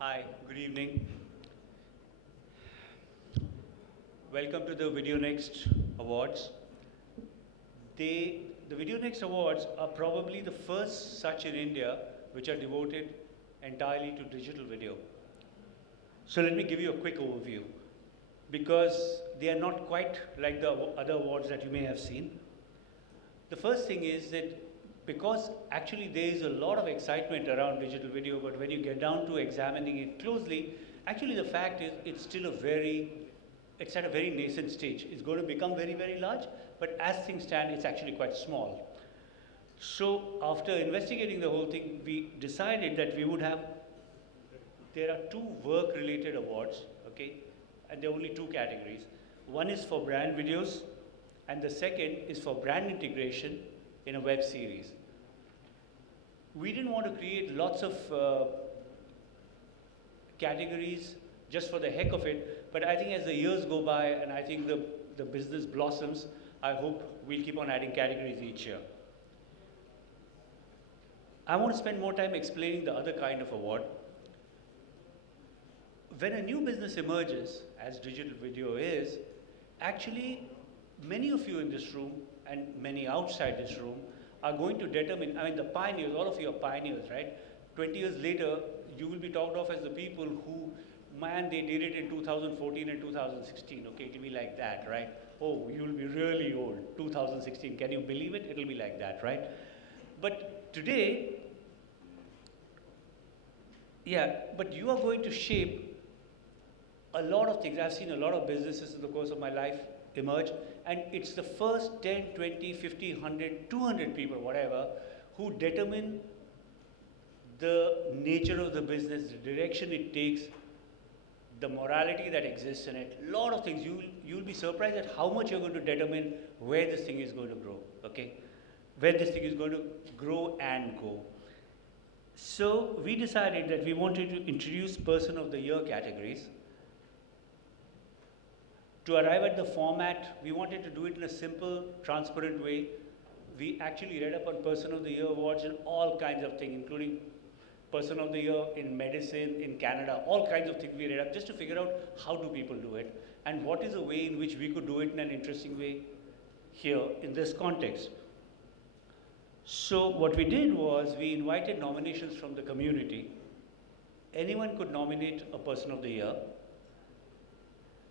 Hi, good evening. Welcome to the vdonxt Awards. The vdonxt Awards are probably the first such in India which are devoted entirely to digital video. So let me give you a quick overview because they are not quite like the other awards that you may have seen. The first thing is that because actually there is a lot of excitement around digital video, but when you get down to examining it closely, actually the fact is it's at a very nascent stage. It's going to become very, very large, but as things stand, it's actually quite small. So after investigating the whole thing, we decided that there are two work-related awards, okay, and there are only two categories. One is for brand videos, and the second is for brand integration in a web series. We didn't want to create lots of categories just for the heck of it, but I think as the years go by and I think the business blossoms, I hope we'll keep on adding categories each year. I want to spend more time explaining the other kind of award. When a new business emerges, as digital video is, actually many of you in this room and many outside this room are going to determine, I mean the pioneers, all of you are pioneers, right? 20 years later, you will be talked of as the people who, man, they did it in 2014 and 2016, okay, it'll be like that, right? Oh, you'll be really old, 2016, can you believe it? It'll be like that, right? But today, yeah, but you are going to shape a lot of things. I've seen a lot of businesses in the course of my life emerge, and it's the first 10, 20, 50, 100, 200 people, whatever, who determine the nature of the business, the direction it takes, the morality that exists in it. A lot of things. You'll be surprised at how much you're going to determine where this thing is going to grow, okay? Where this thing is going to grow and go. So we decided that we wanted to introduce Person of the Year categories. To arrive at the format, we wanted to do it in a simple, transparent way. We actually read up on Person of the Year awards and all kinds of things, including Person of the Year in medicine, in Canada, all kinds of things we read up just to figure out how do people do it and what is a way in which we could do it in an interesting way here in this context. So what we did was we invited nominations from the community. Anyone could nominate a Person of the Year.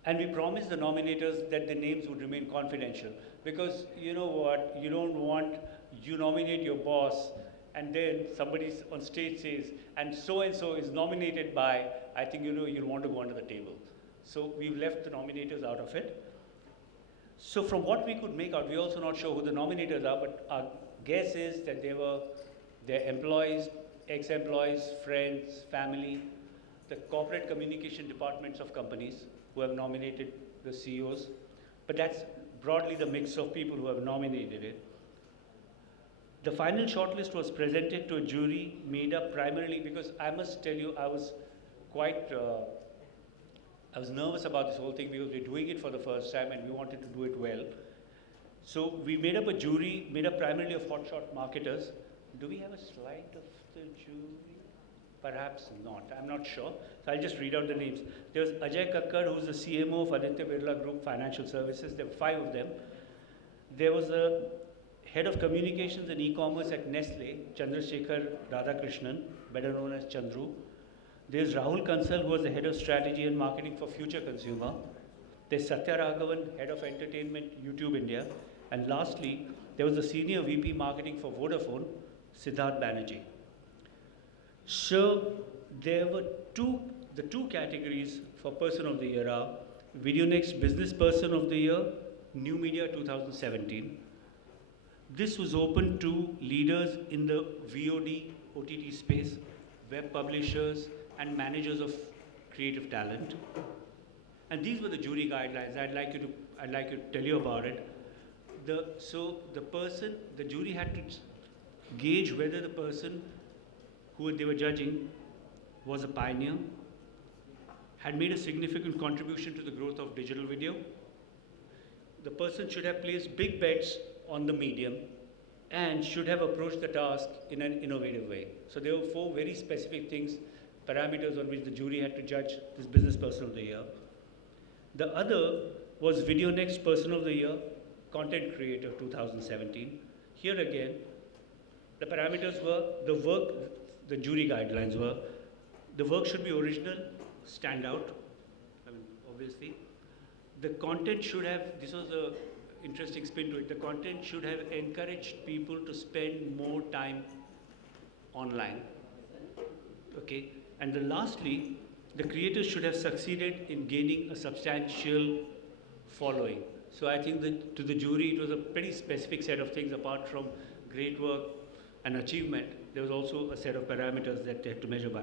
And we promised the nominators that their names would remain confidential. Because you know what, you don't want, you nominate your boss and then somebody on stage says, and so is nominated by, I think you'll want to go under the table. So we've left the nominators out of it. So from what we could make out, we're also not sure who the nominators are, but our guess is that they're employees, ex-employees, friends, family, the corporate communication departments of companies who have nominated the CEOs, but that's broadly the mix of people who have nominated it. The final shortlist was presented to a jury made up primarily because I must tell you, I was nervous about this whole thing because we're doing it for the first time and we wanted to do it well. So we made up a jury made up primarily of hotshot marketers. Do we have a slide of the jury? Perhaps not, I'm not sure. So I'll just read out the names. There was Ajay Kakkar, who's the CMO of Aditya Birla Group Financial Services. There were 5 of them. There was a head of communications and e-commerce at Nestle, Chandrasekhar Radhakrishnan, better known as Chandru. There's Rahul Kansal, who was the head of strategy and marketing for Future Consumer. There's Satya Raghavan, head of entertainment, YouTube India. And lastly, there was the senior VP marketing for Vodafone, Siddharth Banerjee. So there were the two categories for Person of the Year are vdonxt Business Person of the Year, New Media 2017. This was open to leaders in the VOD, OTT space, web publishers, and managers of creative talent. And these were the jury guidelines. I'd like to tell you about it. The jury had to gauge whether the person who they were judging was a pioneer, had made a significant contribution to the growth of digital video. The person should have placed big bets on the medium and should have approached the task in an innovative way. So there were 4 very specific things parameters on which the jury had to judge this Business Person of the Year. The other was vdonxt Person of the Year, Content Creator 2017. Here again, the parameters were the work, the jury guidelines were, the work should be original, stand out, obviously. The content should have, this was the interesting spin to it, the content should have encouraged people to spend more time online. Okay, and then lastly, the creators should have succeeded in gaining a substantial following. So I think that to the jury, it was a pretty specific set of things. Apart from great work and achievement, there was also a set of parameters that they had to measure by.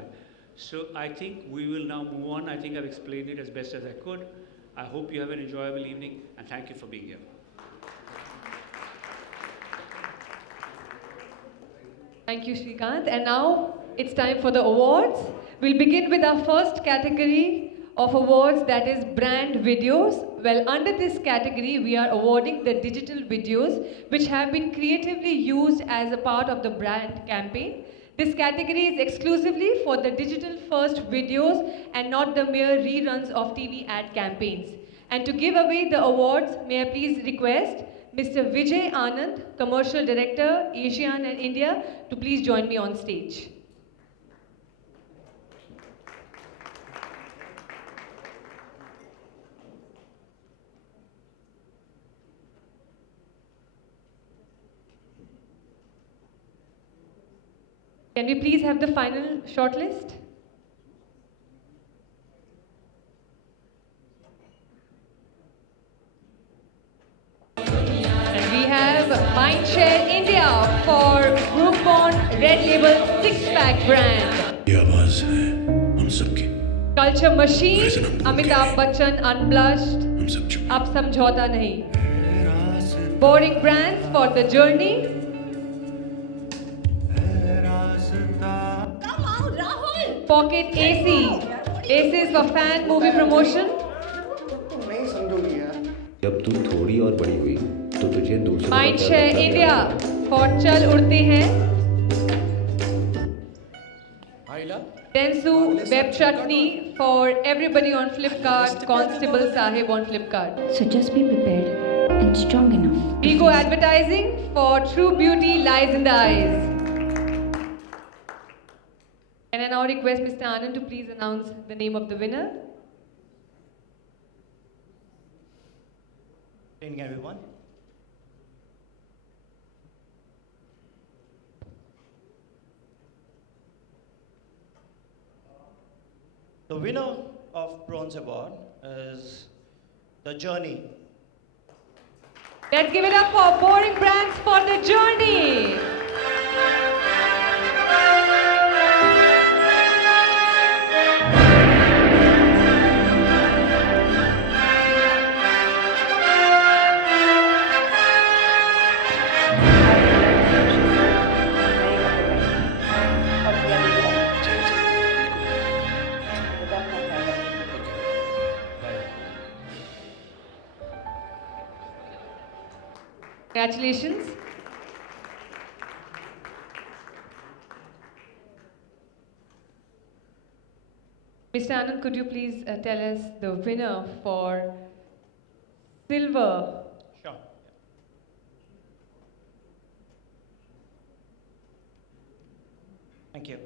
So I think we will now move on. I think I've explained it as best as I could. I hope you have an enjoyable evening, and thank you for being here. Thank you, Srikanth. And now it's time for the awards. We'll begin with our first category of awards, that is brand videos. Well, under this category, we are awarding the digital videos which have been creatively used as a part of the brand campaign. This category is exclusively for the digital first videos and not the mere reruns of TV ad campaigns. And to give away the awards, may I please request Mr. Vijay Anand, Commercial Director, ASEAN and India, to please join me on stage. Can we please have the final shortlist? And we have Mindshare India for Groupon Red Label 6-pack brand. ये आवाज है हम सबकी, Culture Machine, Amitabh Bachchan Unblushed, हम सब चुप। अब समझौता नहीं. Boring Brands for The Journey. Pocket AC. ACs for fan movie promotion. नहीं समझूंगी यार। जब तू थोड़ी और बड़ी हुई तो तुझे दूसरों का Mindshare प्यार India for चल उड़ते हैं. Densu Web Chutney for everybody on Flipkart, Constable Sahib on Flipkart. So just be prepared and strong enough. Ego Advertising for True Beauty Lies in the Eyes. And I now request Mr. Anand to please announce the name of the winner. Good evening, everyone. The winner of Bronze Award is The Journey. Let's give it up for Boring Brands for The Journey. Congratulations. Mr. Anand, could you please tell us the winner for silver? Sure. Thank you.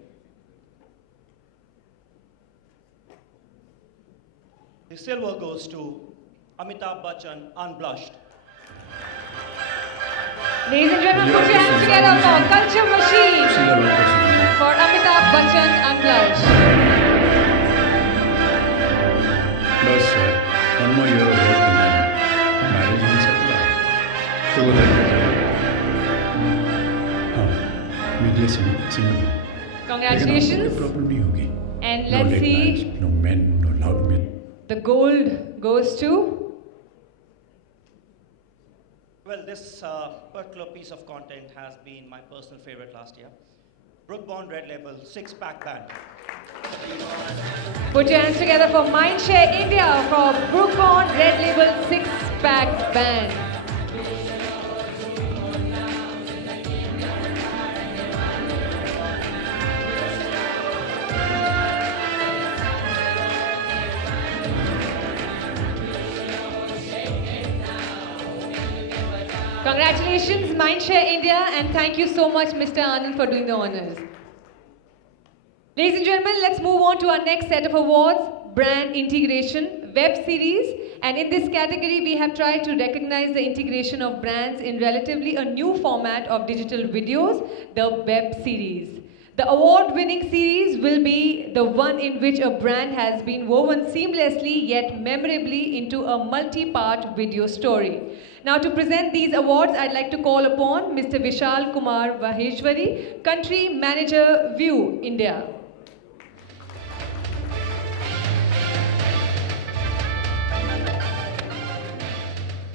The silver goes to Amitabh Bachchan Unblushed. Ladies and gentlemen, put your hands together for Culture Machine for Amitabh Bachchan Unblushed. बस one more year of work and then marriage and settle down. तो वो तय कर हाँ media single Congratulations. Problem नहीं होगी. And No let's late see, nights, no men, no loud men. the gold goes to Well, this particular piece of content has been my personal favorite last year. Brookbond Red Label 6-pack band. Put your hands together for Mindshare India for Brookbond Red Label 6-pack band. Congratulations, Mindshare India, and thank you so much, Mr. Anand, for doing the honors. Ladies and gentlemen, let's move on to our next set of awards, Brand Integration Web Series. And in this category, we have tried to recognize the integration of brands in relatively a new format of digital videos, the Web Series. The award-winning series will be the one in which a brand has been woven seamlessly yet memorably into a multi-part video story. Now to present these awards, I'd like to call upon Mr. Vishal Kumar Vaheshwari, Country Manager, View, India.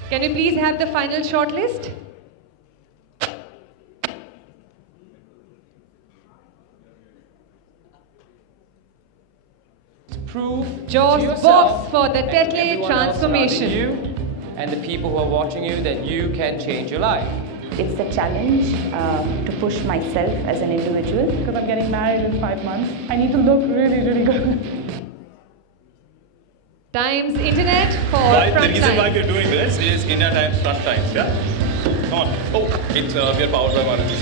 Can we please have the final shortlist? Prove Joss to yourself Box for the and Tetley everyone else surrounding transformation. you and the people who are watching you that you can change your life. It's a challenge to push myself as an individual. Because I'm getting married in 5 months, I need to look really, really good. Times Internet for The Front reason why Line. we are doing this is India Times Front Times, yeah? Come on. Oh, it's we are powered by Maruti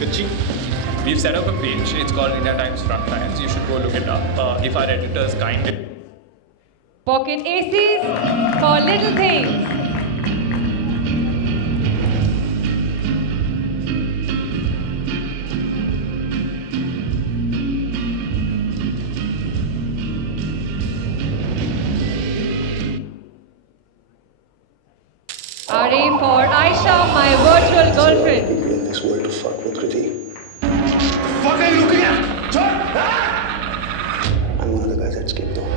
Suzuki. We've set up a page. It's called India Times Front Times. You should go look it up. If our editors kindly. Pocket Aces for Little Things. RA for Aisha, my virtual girlfriend. In this world of fuck with critique. What are you looking at? Turn! I'm one of the guys that skipped though.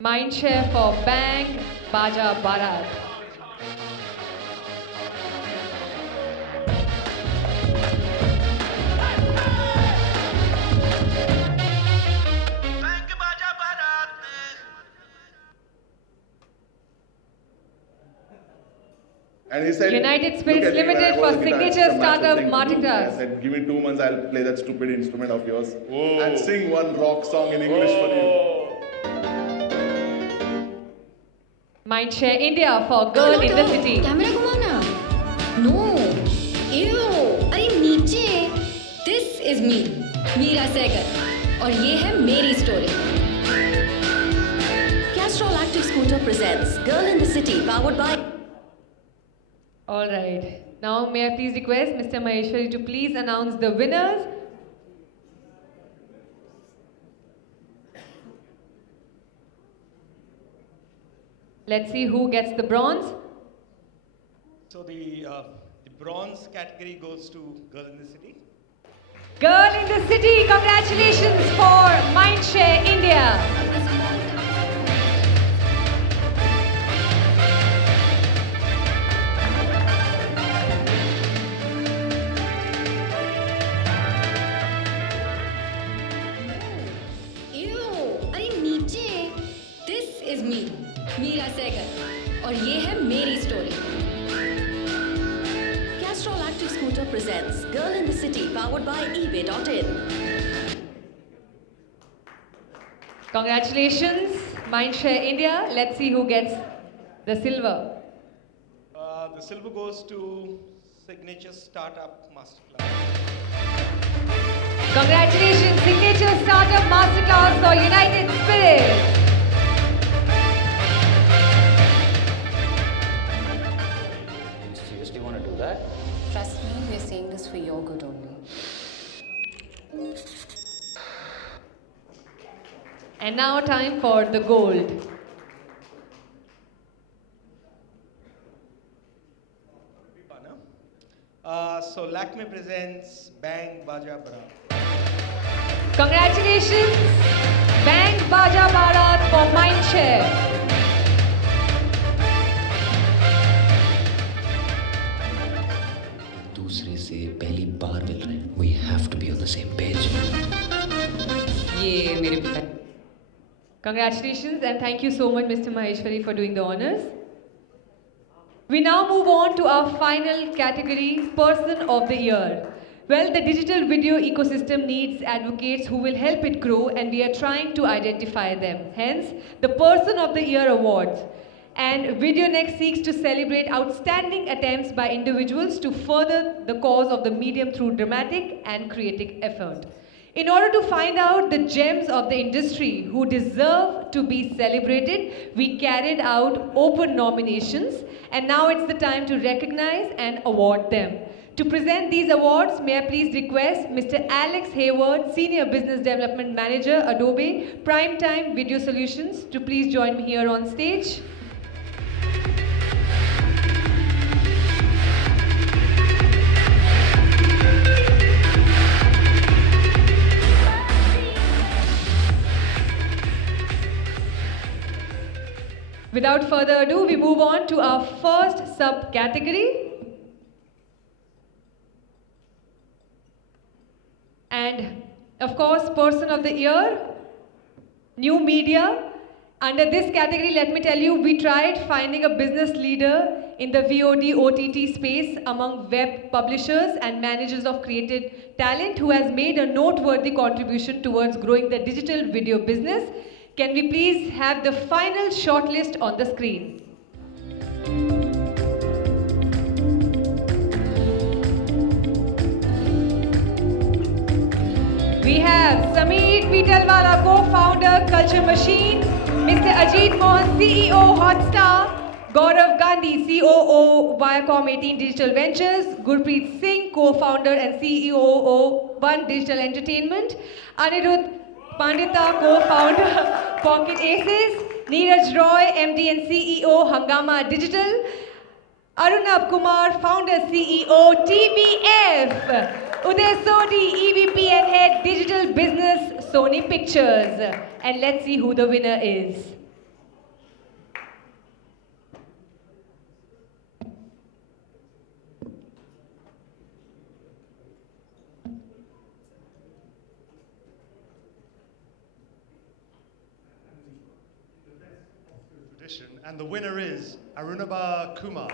Mindshare for Bang, Baja Barat. And he said, United Spirits "Look at me when Limited I for was a guitar, signature it's a massive startup thing to do." Martitas. I said, give me 2 months, I'll play that stupid instrument of yours and sing one rock song in English for you. Mindshare India for Girl in the City. Camera घुमाना no ew अरे नीचे this is me Meera Sehgal और ये है मेरी story Castrol Active Scooter presents Girl in the City powered by All right. Now may I please request Mr. Maheshwari to please announce the winners. Let's see who gets the bronze. So the bronze category goes to Girl in the City. Girl in the City, congratulations for Mindshare India. ew अरे नीचे this is me Meera Sehgal और ये है मेरी story Castrol Active Scooter presents Girl in the City powered by eBay.in. Congratulations, Mindshare India. Let's see who gets the silver. The silver goes to Signature Startup Masterclass. Congratulations, Signature Startup Masterclass for United Spirits. You seriously want to do that? Trust me, we're saying this for your good only. And now time for the gold. So Lakme presents Bang Baja Barat. Congratulations, Bang Baja Bharat for Mindshare. दूसरे से पहली बार मिल रहे हैं. We have to be on the same page. ये मेरे पिता Congratulations and thank you so much, Mr. Maheshwari, for doing the honors. We now move on to our final category, Person of the Year. Well, the digital video ecosystem needs advocates who will help it grow, and we are trying to identify them. Hence, the Person of the Year Awards. And vdonxt seeks to celebrate outstanding attempts by individuals to further the cause of the medium through dramatic and creative effort. In order to find out the gems of the industry who deserve to be celebrated, we carried out open nominations, and now it's the time to recognize and award them. To present these awards, may I please request Mr. Alex Hayward, Senior Business Development Manager, Adobe Primetime Video Solutions, to please join me here on stage. Without further ado, we move on to our first subcategory. And of course, Person of the Year, New Media. Under this category, let me tell you, we tried finding a business leader in the VOD OTT space among web publishers and managers of creative talent who has made a noteworthy contribution towards growing the digital video business. Can we please have the final shortlist on the screen? We have Sameer Pitalwala, co-founder, Culture Machine, Mr. Ajit Mohan, CEO, Hotstar, Gaurav Gandhi, COO, Viacom 18 Digital Ventures, Gurpreet Singh, co-founder and CEO, One Digital Entertainment, Anirudh Pandita, co-founder, Pocket Aces, Neeraj Roy, MD and CEO, Hangama Digital, Arunab Kumar, founder, CEO, TVF, Uday Sodhi, EVP and Head Digital Business, Sony Pictures. And let's see who the winner is. And the winner is Arunabha Kumar.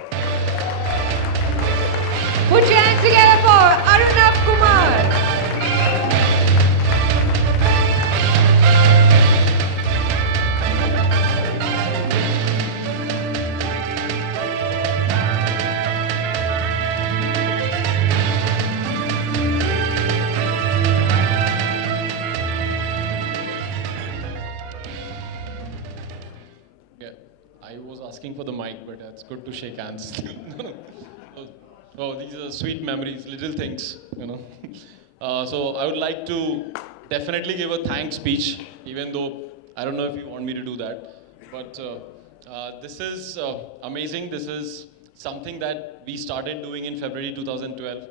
Put your hands together for Arunab Kumar. I was asking for the mic, but it's good to shake hands. Oh, these are sweet memories, little things, you know. So I would like to definitely give a thanks speech, even though I don't know if you want me to do that. But this is amazing. This is something that we started doing in February 2012.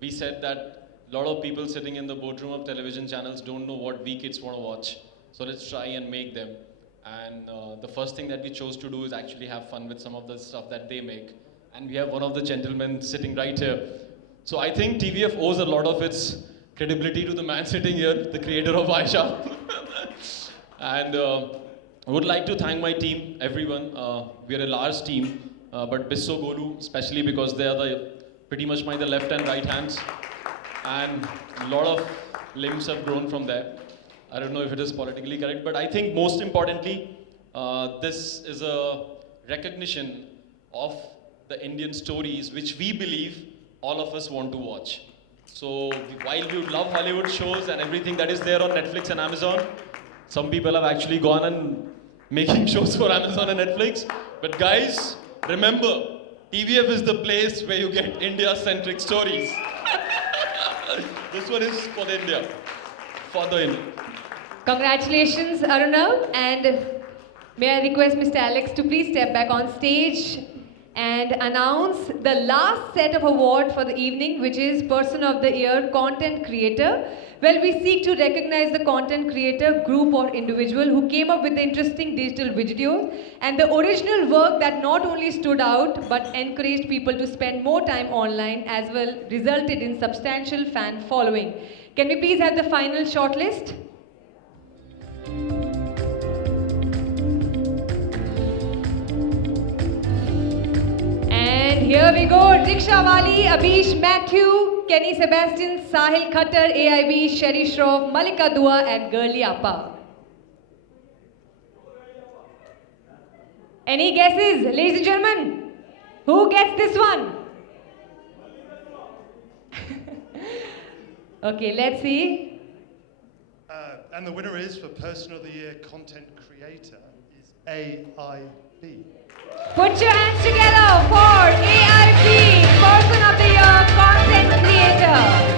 We said that a lot of people sitting in the boardroom of television channels don't know what we kids want to watch. So let's try and make them. And the first thing that we chose to do is actually have fun with some of the stuff that they make. And we have one of the gentlemen sitting right here. So I think TVF owes a lot of its credibility to the man sitting here, the creator of Aisha. And I would like to thank my team, everyone. We are a large team, but Bisso Golu, especially because they are pretty much my left and right hands. And a lot of limbs have grown from there. I don't know if it is politically correct, but I think most importantly, this is a recognition of the Indian stories which we believe all of us want to watch. So while we would love Hollywood shows and everything that is there on Netflix and Amazon, some people have actually gone and making shows for Amazon and Netflix. But guys, remember, TVF is the place where you get India-centric stories. This one is for the India, for the India. Congratulations, Arunab. And may I request Mr. Alex to please step back on stage and announce the last set of award for the evening, which is Person of the Year Content Creator. Well, we seek to recognize the content creator, group or individual who came up with the interesting digital videos and the original work that not only stood out but encouraged people to spend more time online, as well resulted in substantial fan following. Can we please have the final shortlist? And here we go. Diksha Wali, Abish Matthew, Kenny Sebastian, Sahil Khattar, AIB, Sherry Shroff, Malika Dua and Girly Appa. Any guesses, ladies and gentlemen? Who gets this one? Okay, let's see. And the winner is, for Person of the Year Content Creator, is AIB. Put your hands together for AIP, Person of the Year Content Creator.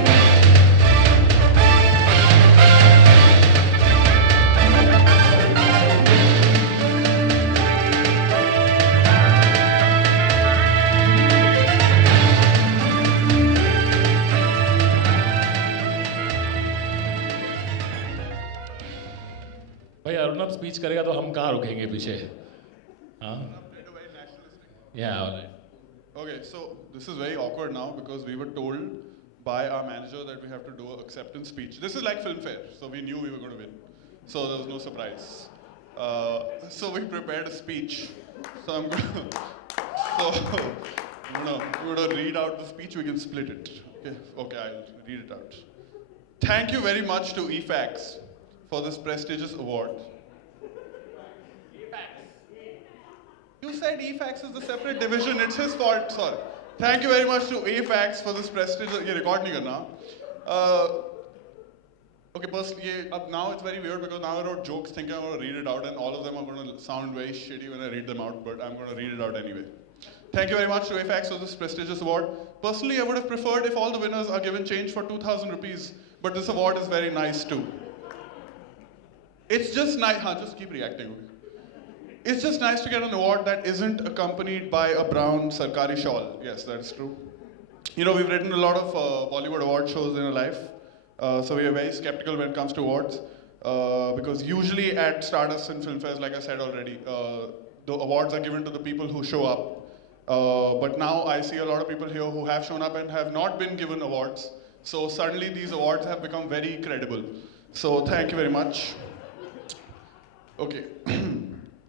भाई Arunav speech करेगा तो हम कहाँ रुकेंगे पीछे हाँ yeah all right. Okay, so this is very awkward now because we were told by our manager that we have to do an acceptance speech. This is like Filmfare, so we knew we were going to win. So there was no surprise. So we prepared a speech. So I'm going to read out the speech. We can split it. Okay, I'll read it out. Thank you very much to EFAX for this prestigious award. You said EFAX is the separate division, it's his fault, sorry. Thank you very much to EFAX for this prestigious, ये record नहीं करना. Okay, personally, now it's very weird because now I wrote jokes thinking I'm going to read it out and all of them are going to sound very shitty when I read them out, but I'm going to read it out anyway. Thank you very much to EFAX for this prestigious award. Personally, I would have preferred if all the winners are given change for 2,000 rupees, but this award is very nice too. It's just nice, just keep reacting. It's just nice to get an award that isn't accompanied by a brown Sarkari shawl. Yes, that's true. You know, we've written a lot of Bollywood award shows in our life, so we are very skeptical when it comes to awards, because usually at Stardust and film fairs, like I said already, the awards are given to the people who show up. But now I see a lot of people here who have shown up and have not been given awards. So suddenly these awards have become very credible. So thank you very much. Okay.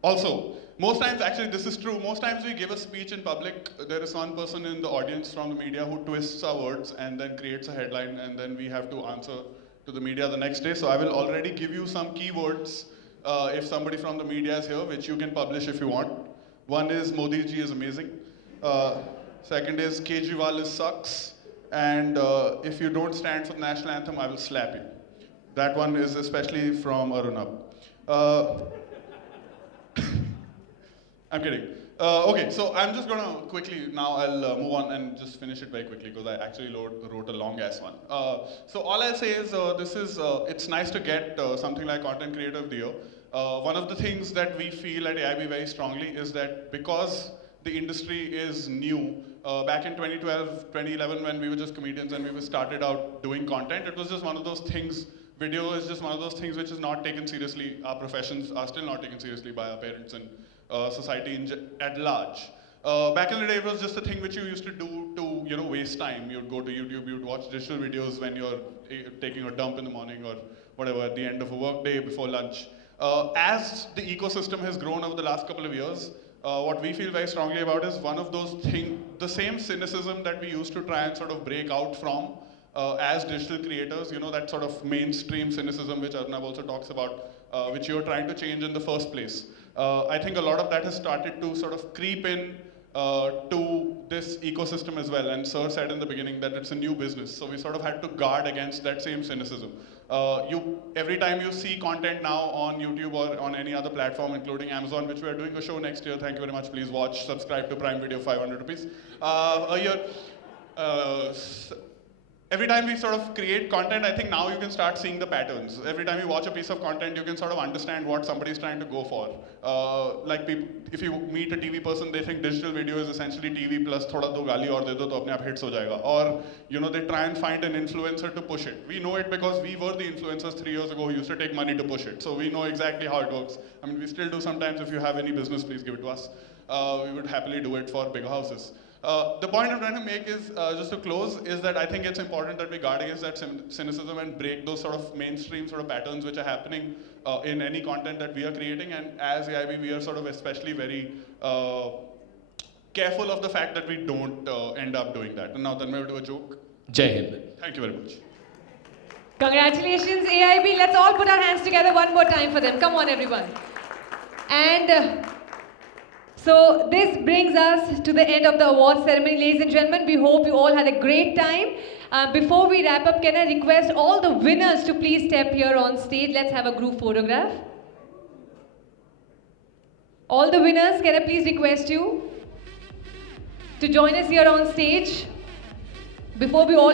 Also, most times, actually this is true, most times we give a speech in public, there is one person in the audience from the media who twists our words and then creates a headline and then we have to answer to the media the next day. So I will already give you some keywords if somebody from the media is here, which you can publish if you want. One is Modi ji is amazing. Second is Kejriwal is sucks. And if you don't stand for the national anthem, I will slap you. That one is especially from Arunab. I'm kidding. Okay, so I'm just gonna quickly, now I'll move on and just finish it very quickly because I actually wrote a long ass one. So all I'll say is it's nice to get something like Content Creator of the Year. One of the things that we feel at AIB very strongly is that because the industry is new, back in 2012, 2011 when we were just comedians and we started out doing content, it was just one of those things, video is just one of those things which is not taken seriously. Our professions are still not taken seriously by our parents and society at large. Back in the day, it was just a thing which you used to do to waste time. You'd go to YouTube, you'd watch digital videos when you're taking a dump in the morning or whatever at the end of a work day before lunch. As the ecosystem has grown over the last couple of years, what we feel very strongly about is one of those things, the same cynicism that we used to try and sort of break out from as digital creators, that sort of mainstream cynicism which Arnab also talks about, which you're trying to change in the first place. I think a lot of that has started to sort of creep in to this ecosystem as well. And Sir said in the beginning that it's a new business. So we sort of had to guard against that same cynicism. Every time you see content now on YouTube or on any other platform, including Amazon, which we are doing a show next year, thank you very much, please watch, subscribe to Prime Video, 500 rupees a year. Every time we sort of create content, I think now you can start seeing the patterns. Every time you watch a piece of content, you can sort of understand what somebody's trying to go for. If you meet a TV person, they think digital video is essentially TV plus thoda do gali aur de do to apne aap hits ho jayega. Or they try and find an influencer to push it. We know it because we were the influencers 3 years ago who used to take money to push it. So we know exactly how it works. I mean, we still do sometimes. If you have any business, please give it to us. We would happily do it for bigger houses. The point I'm trying to make is, just to close, is that I think it's important that we guard against that cynicism and break those sort of mainstream sort of patterns which are happening in any content that we are creating. And as AIB, we are sort of especially very careful of the fact that we don't end up doing that. And now Tanmay will do a joke. Jai Hind. Thank you very much. Congratulations, AIB. Let's all put our hands together one more time for them. Come on, everyone. And so this brings us to the end of the awards ceremony, ladies and gentlemen. We hope you all had a great time. Before we wrap up, can I request all the winners to please step here on stage? Let's have a group photograph. All the winners, can I please request you to join us here on stage? Before we all